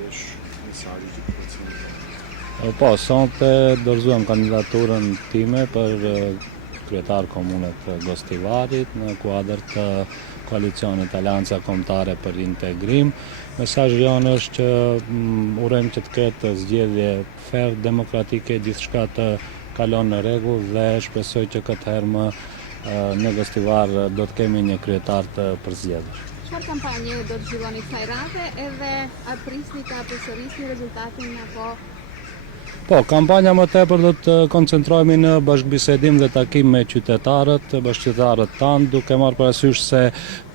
shpëndesh mesazhi që përcjell? Po, sonte dorëzuam kandidaturën time për kryetar komunet të Gostivarit në kuadër të koalicionit Aleanca Kombëtare për Integrim. Mesazhi jonë është që urojmë që të ketë zgjedhje fair, demokratike, gjithçka të kalon në rregull dhe shpresoj që këtë herë më në Gostivar do të kemi një kryetar të përzgjedhur. Çfarë kampanje do të zhvilloni kësaj rate edhe a prisni ta përsërisni rezultatin apo? Po, kampanja më tepër do të koncentrohemi në bashkëbisedim dhe takim me qytetarët tanë, duke marrë parasysh se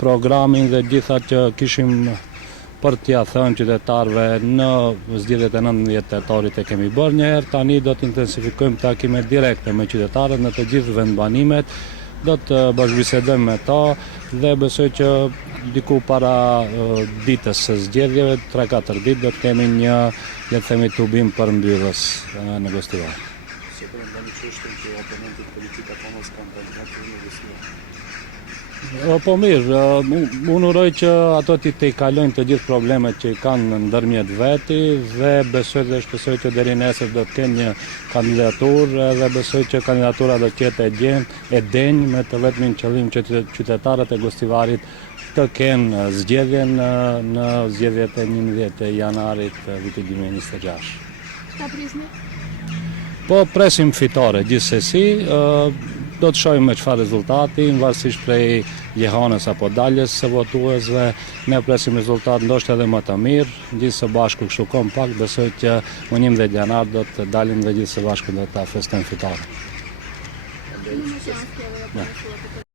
programin dhe gjitha që kishim për t'ia thënë qytetarëve në zgjedhjet e 19 tetorit e kemi bërë një herë, tani do të intensifikojmë takimet direkte me qytetarët në të gjithë vendbanimet, do të bashkëbisedojmë me ta dhe besoj që diku para ditës së zgjedhjeve, 3-4 ditë, do të kemi një, le të themi, tubim përmbyllës në Gostivar. Si përndani çështën që oponentët politik akoma s'kan kandidaturën në Gostivar? Po mirë, unë uroj që ato t'i kalojnë të gjithë problemet që i kanë ndërmjet veti dhe besoj dhe shpresoj që deri nesër do të kenë një kandidaturë dhe besoj që kandidatura do të jetë e denjë me të vetmin qëllim që qytetarët e Gostivarit të kenë zgjedhjen në zgjedhjet e 11 janarit vitit 2026. Çfarë prisni? Po presim fitore gjithsesi, do të shohim me çfarë rezultati, varësisht prej lehanës apo daljes së votuesve, ne presim rezultat ndoshta edhe më të mirë, gjithë së bashku kështu kompakt, besoj që më 11 janar do të dalim dhe gjithë së bashku do ta festojmë fitoren.